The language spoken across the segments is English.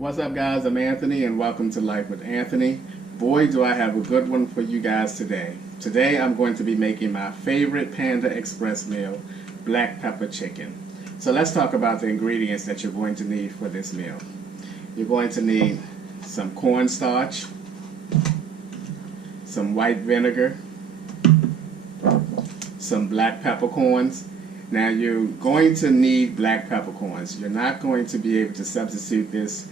What's up, guys? I'm Anthony, and welcome to Life with Anthony. Boy, do I have a good one for you guys today. Today, I'm going to be making my favorite Panda Express meal, black pepper chicken. So let's talk about the ingredients that you're going to need for this meal. You're going to need some cornstarch, some white vinegar, some black peppercorns. Now, you're going to need black peppercorns. You're not going to be able to substitute this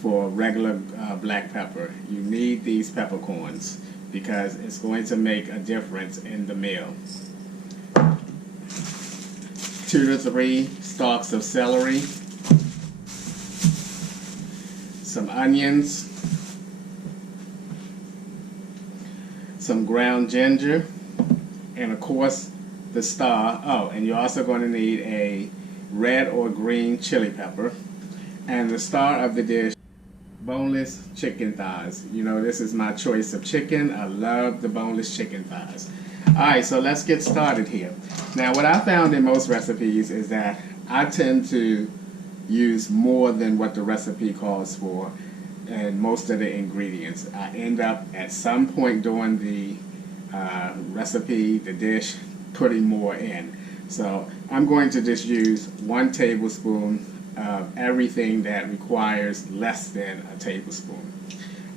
for regular black pepper. You need these peppercorns because it's going to make a difference in the meal. 2 to 3 stalks of celery, some onions, some ground ginger, and of course the star. Oh, and you're also going to need a red or green chili pepper, and the star of the dish, boneless chicken thighs. You know, this is my choice of chicken. I love the boneless chicken thighs. Alright, so let's get started here. Now, what I found in most recipes is that I tend to use more than what the recipe calls for and most of the ingredients. I end up at some point during the recipe, the dish, putting more in. So I'm going to just use 1 tablespoon of everything that requires less than a tablespoon.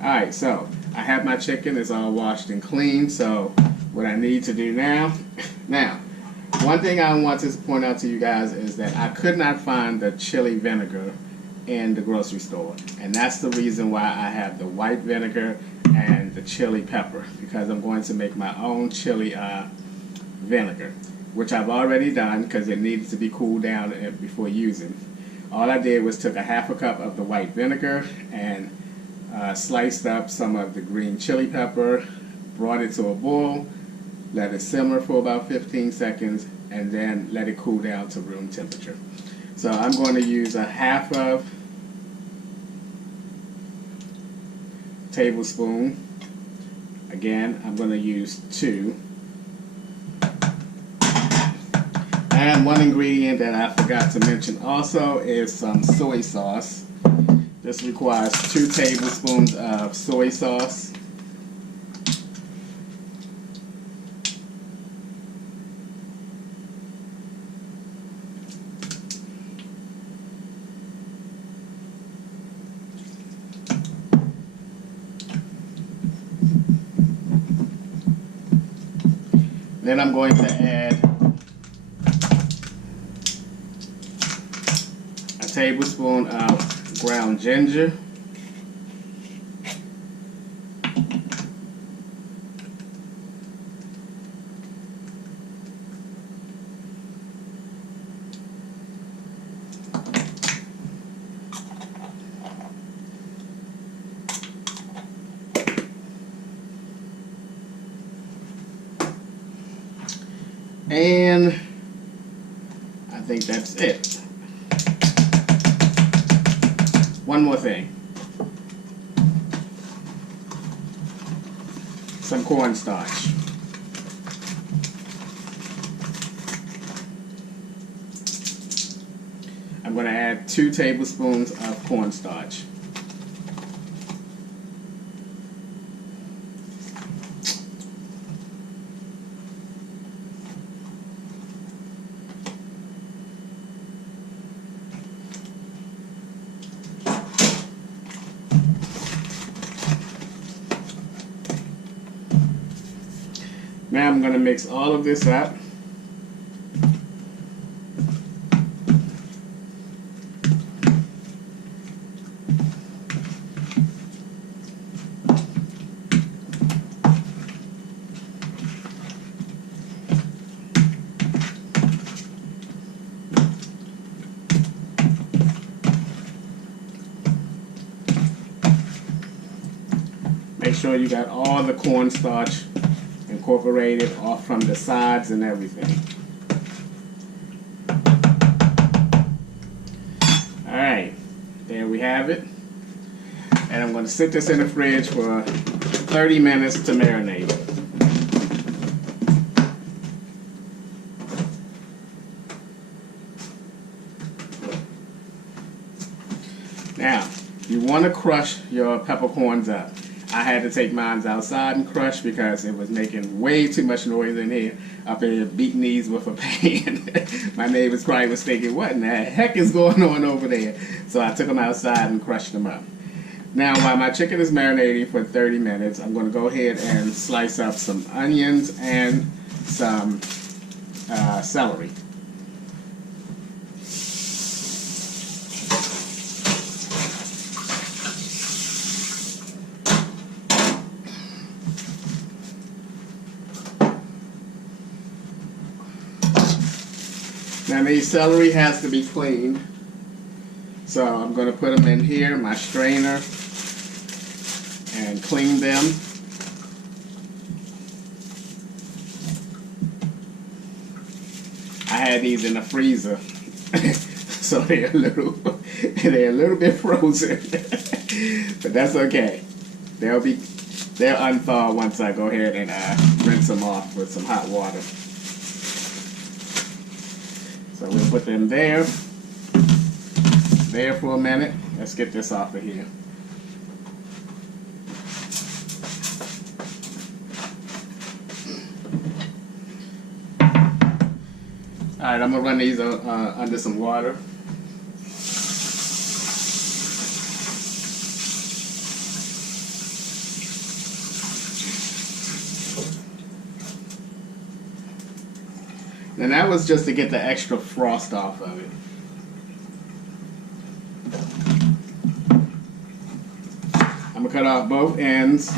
Alright, so I have my chicken. It's all washed and clean. So what I need to do now, one thing I want to point out to you guys is that I could not find the chili vinegar in the grocery store, and that's the reason why I have the white vinegar and the chili pepper, because I'm going to make my own chili vinegar, which I've already done because it needed to be cooled down before using. All I did was took a half a cup of the white vinegar and sliced up some of the green chili pepper, brought it to a boil, let it simmer for about 15 seconds, and then let it cool down to room temperature. So I'm going to use a half of tablespoon. Again, I'm going to use 2. And one ingredient that I forgot to mention also is some soy sauce. This requires 2 tablespoons of soy sauce. Then I'm going to add a tablespoon of ground ginger, and I think that's it. One more thing. Some cornstarch. I'm going to add 2 tablespoons of cornstarch. Now I'm going to mix all of this up. Make sure you got all the cornstarch incorporated off from the sides and everything. Alright, there we have it. And I'm going to sit this in the fridge for 30 minutes to marinate. Now, You want to crush your peppercorns up. I had to take mine outside and crush because it was making way too much noise in here. Up here beating these with a pan. My neighbors probably was thinking, what in the heck is going on over there? So I took them outside and crushed them up. Now while my chicken is marinating for 30 minutes, I'm going to go ahead and slice up some onions and some celery. Now these celery has to be cleaned, so I'm going to put them in here, my strainer, and clean them. I had these in the freezer, so they're a little bit frozen, but that's okay. They'll unthaw once I go ahead and rinse them off with some hot water. So we'll put them there for a minute. Let's get this off of here. Alright, I'm going to run these under some water. And that was just to get the extra frost off of it. I'm going to cut off both ends.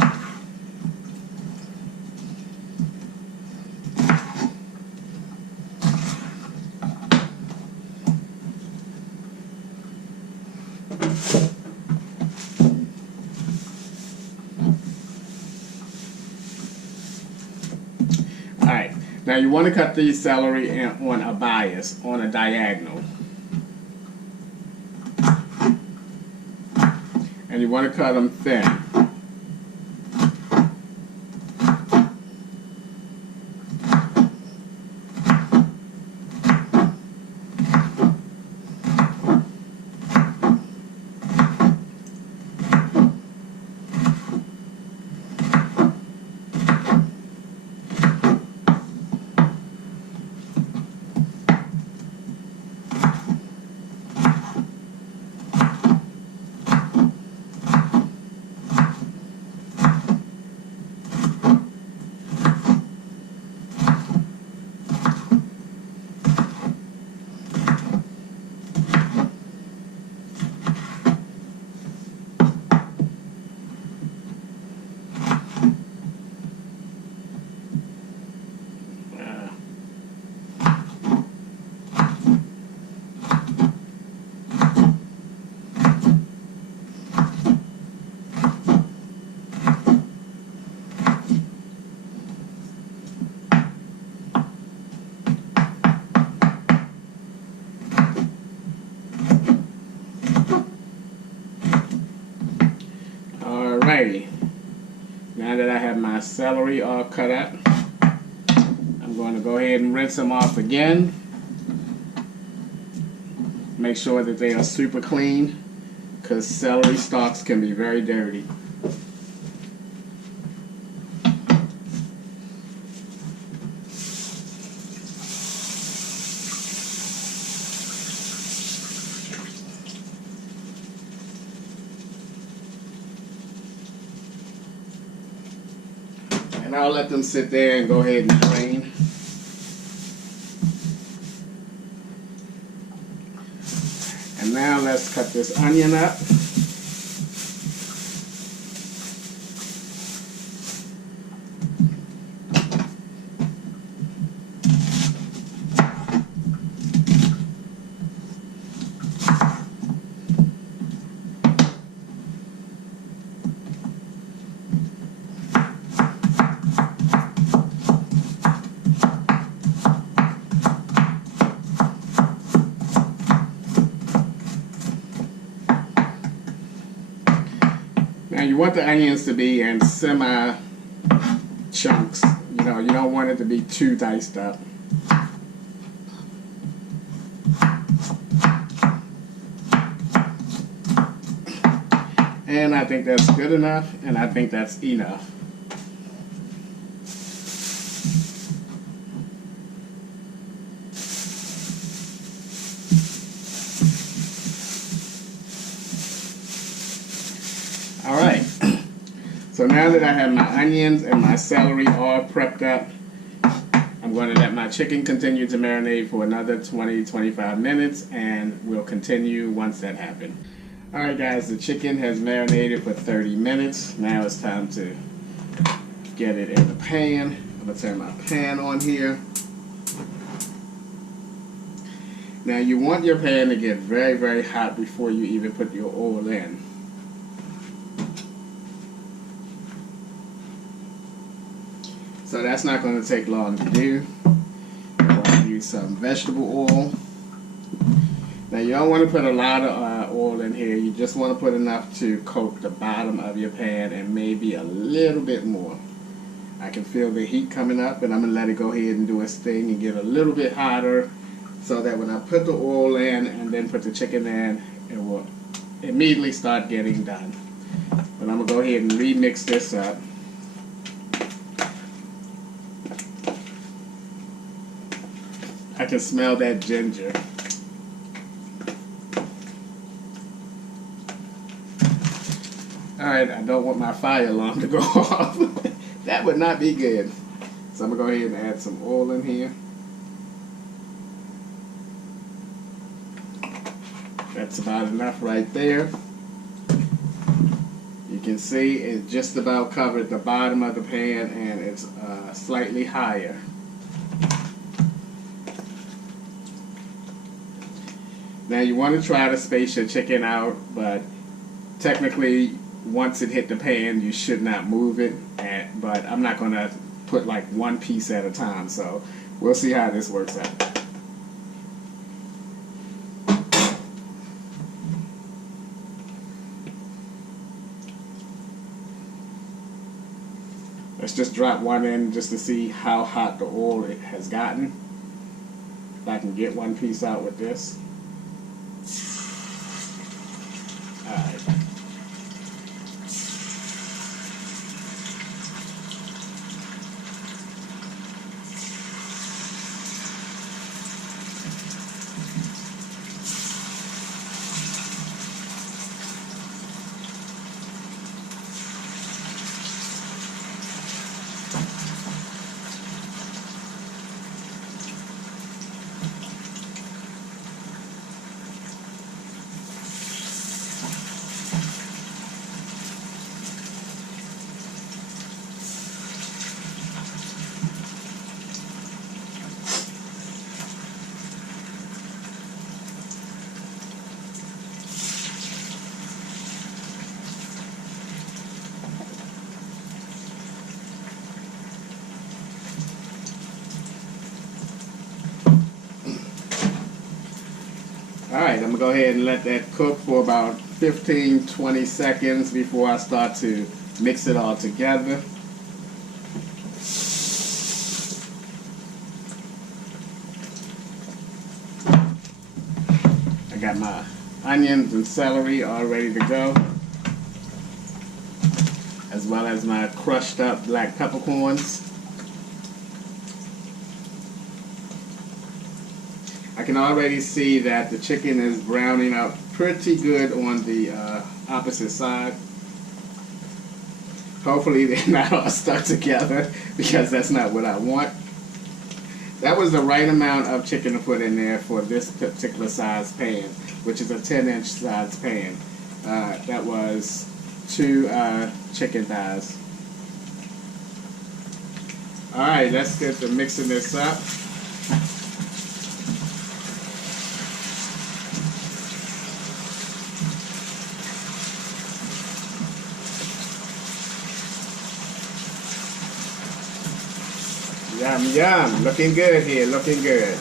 Alright. Now you want to cut these celery on a bias, on a diagonal. And you want to cut them thin. Alrighty, now that I have my celery all cut up, I'm going to go ahead and rinse them off again. Make sure that they are super clean, because celery stalks can be very dirty. And I'll let them sit there and go ahead and drain. And now let's cut this onion up. Now you want the onions to be in semi chunks. You know, you don't want it to be too diced up. And I think that's good enough, and I think that's enough. All right. So now that I have my onions and my celery all prepped up, I'm going to let my chicken continue to marinate for another 20-25 minutes, and we'll continue once that happens. Alright guys, the chicken has marinated for 30 minutes. Now it's time to get it in the pan. I'm going to turn my pan on here. Now you want your pan to get very, very hot before you even put your oil in. So that's not going to take long to do. I'm going to use some vegetable oil. Now you don't want to put a lot of oil in here. You just want to put enough to coat the bottom of your pan and maybe a little bit more. I can feel the heat coming up, and I'm going to let it go ahead and do its thing and get a little bit hotter so that when I put the oil in and then put the chicken in, it will immediately start getting done. But I'm going to go ahead and remix this up. I can smell that ginger. Alright, I don't want my fire alarm to go off. That would not be good. So I'm going to go ahead and add some oil in here. That's about enough right there. You can see it just about covered the bottom of the pan, and it's slightly higher. Now you want to try to space your chicken out, but technically once it hit the pan you should not move it, but I'm not going to put like one piece at a time, so we'll see how this works out. Let's just drop one in just to see how hot the oil it has gotten. If I can get one piece out with this. Alright. Alright, I'm going to go ahead and let that cook for about 15-20 seconds before I start to mix it all together. I got my onions and celery all ready to go, as well as my crushed up black peppercorns. I can already see that the chicken is browning up pretty good on the opposite side. Hopefully they're not all stuck together, because that's not what I want. That was the right amount of chicken to put in there for this particular size pan, which is a 10-inch size pan. That was 2 chicken thighs. Alright, let's get to mixing this up. Yum, yum. Looking good here, looking good.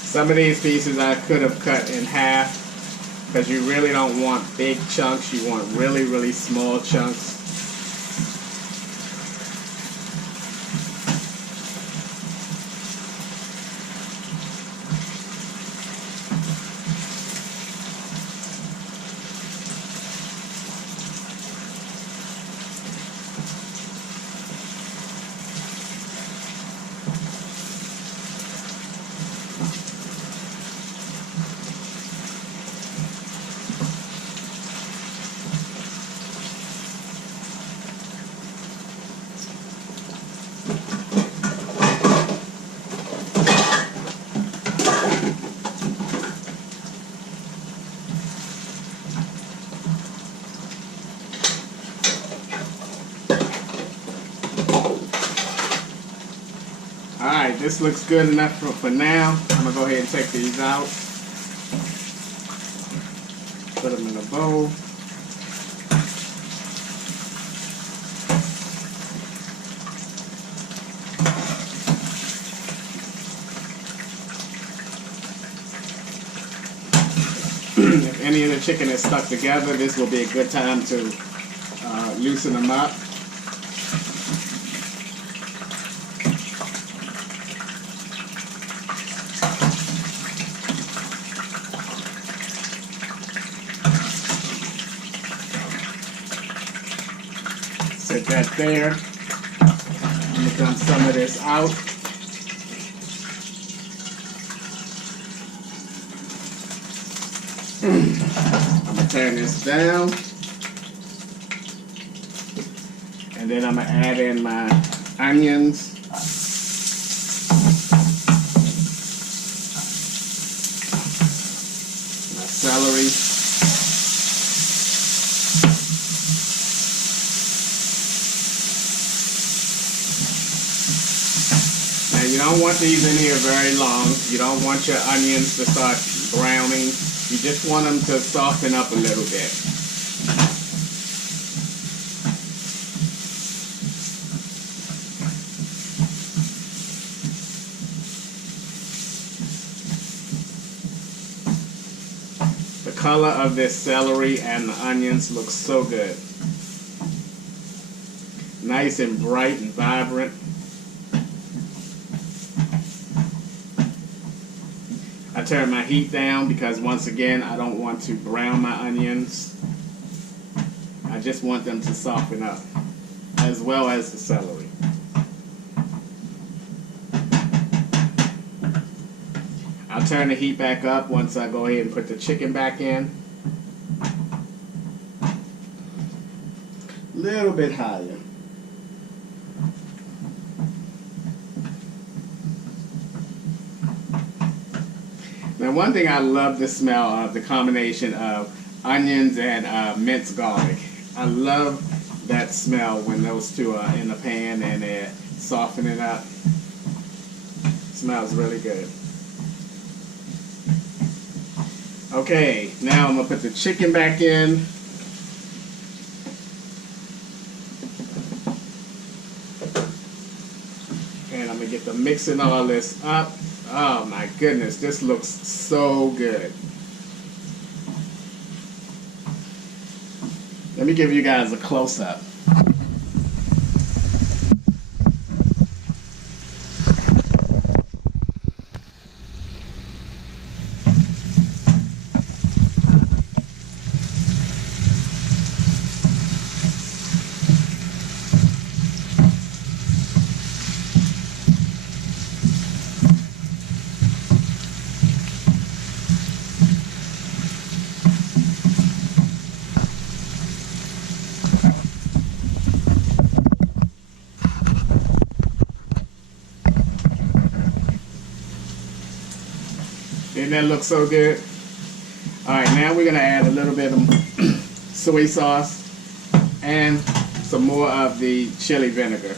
Some of these pieces I could have cut in half, because you really don't want big chunks. You want really, really small chunks. this looks good enough for now. I'm going to go ahead and take these out. Put them in a bowl. If any of the chicken is stuck together, this will be a good time to loosen them up. Set that there. I'm going to dump some of this out. I'm going to turn this down. And then I'm going to add in my onions. My celery. Now you don't want these in here very long. You don't want your onions to start browning. You just want them to soften up a little bit. The color of this celery and the onions looks so good. Nice and bright and vibrant. I turn my heat down because once again I don't want to brown my onions. I just want them to soften up as well as the celery. I'll turn the heat back up once I go ahead and put the chicken back in. A little bit higher. Now one thing I love the smell of, the combination of onions and minced garlic. I love that smell when those two are in the pan and they're softening up. It smells really good. Okay, now I'm going to put the chicken back in. And I'm going to get the mixing all this up. Oh my goodness, this looks so good. Let me give you guys a close-up. Didn't that look so good? Alright, now we're going to add a little bit of soy sauce and some more of the chili vinegar.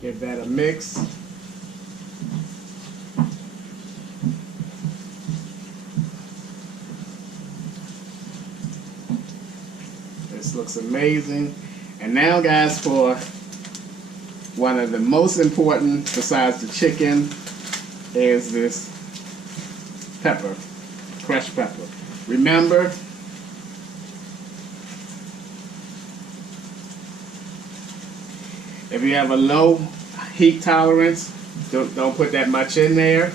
Give that a mix. This looks amazing. And now guys, for one of the most important besides the chicken is this pepper, crushed pepper. Remember, if you have a low heat tolerance, don't put that much in there,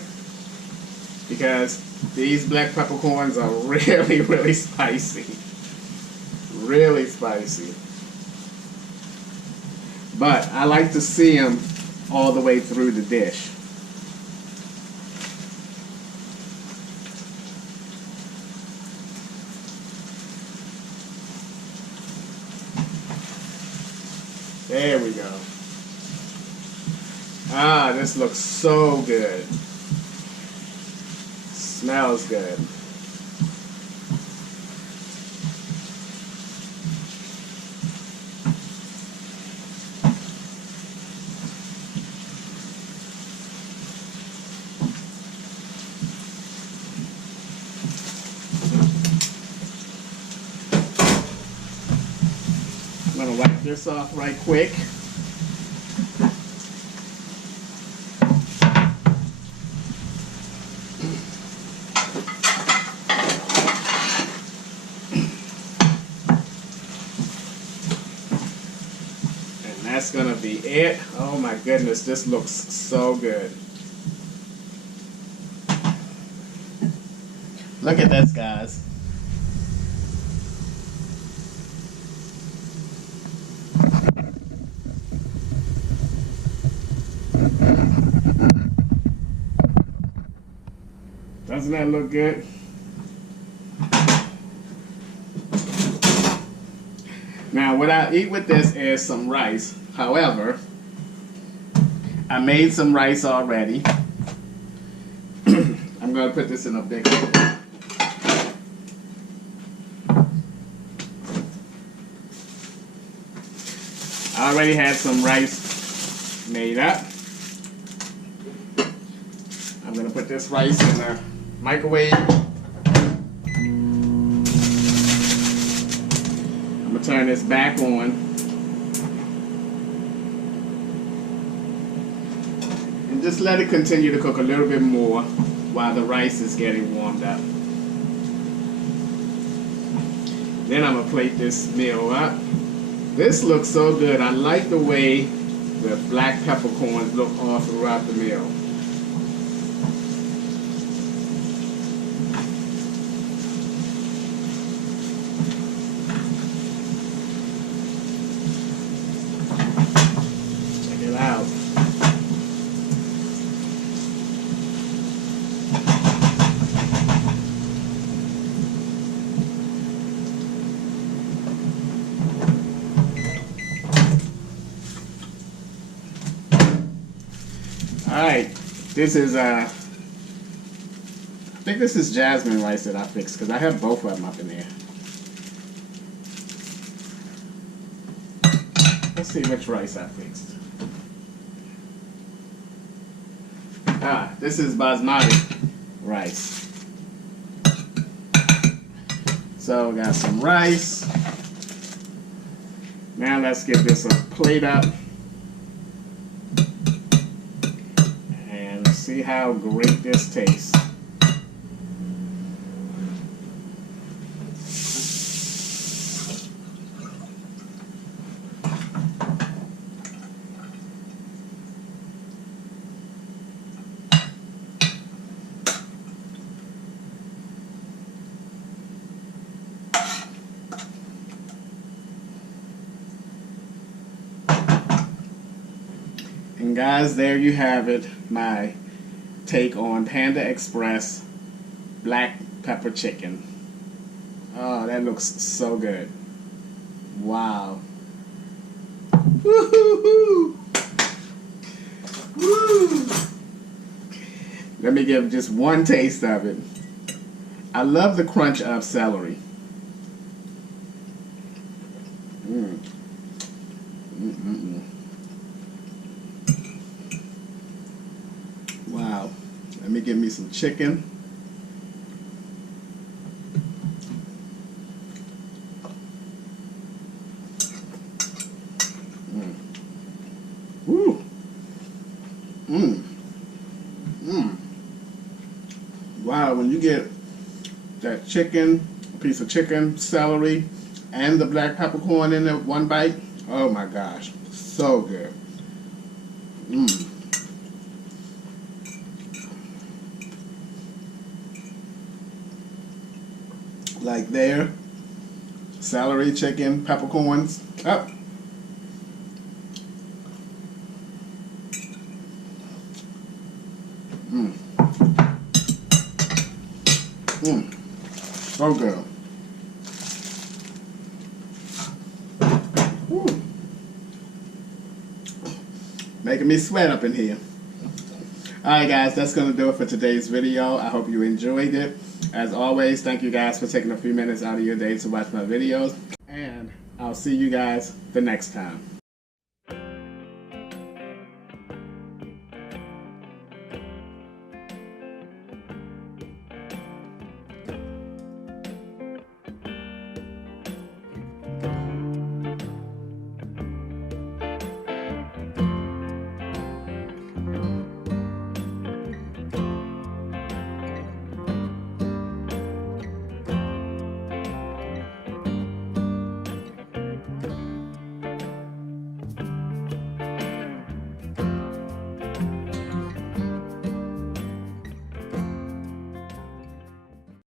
because these black peppercorns are really, really spicy. Really spicy. But I like to see them all the way through the dish. There we go. Ah, this looks so good. Smells good. I'm gonna wipe this off right quick. And that's gonna be it. Oh my goodness, this looks so good. Look at this, guys. Doesn't that look good? Now, what I eat with this is some rice. However, I made some rice already. I'm going to put this in a big bowl. I already had some rice made up. I'm going to put this rice in the microwave. I'm going to turn this back on. And just let it continue to cook a little bit more while the rice is getting warmed up. Then I'm going to plate this meal up. This looks so good. I like the way the black peppercorns look all throughout the meal. Check it out. Alright, this is, I think this is jasmine rice that I fixed, because I have both of them up in there. Let's see which rice I fixed. Ah, this is basmati rice. So, we got some rice. Now let's get this a plate up. See how great this tastes. And guys, there you have it, my take on Panda Express black pepper chicken. Oh, that looks so good. Wow. Woo-hoo-hoo. Woo. Let me give just one taste of it. I love the crunch of celery. Wow. Let me give me some chicken. Woo. Wow, when you get that chicken, a piece of chicken, celery, and the black peppercorn in it one bite, oh my gosh, so good. Like there, celery, chicken, peppercorns, up. So good. Making me sweat up in here. Alright guys, that's going to do it for today's video. I hope you enjoyed it. As always, thank you guys for taking a few minutes out of your day to watch my videos. And I'll see you guys the next time.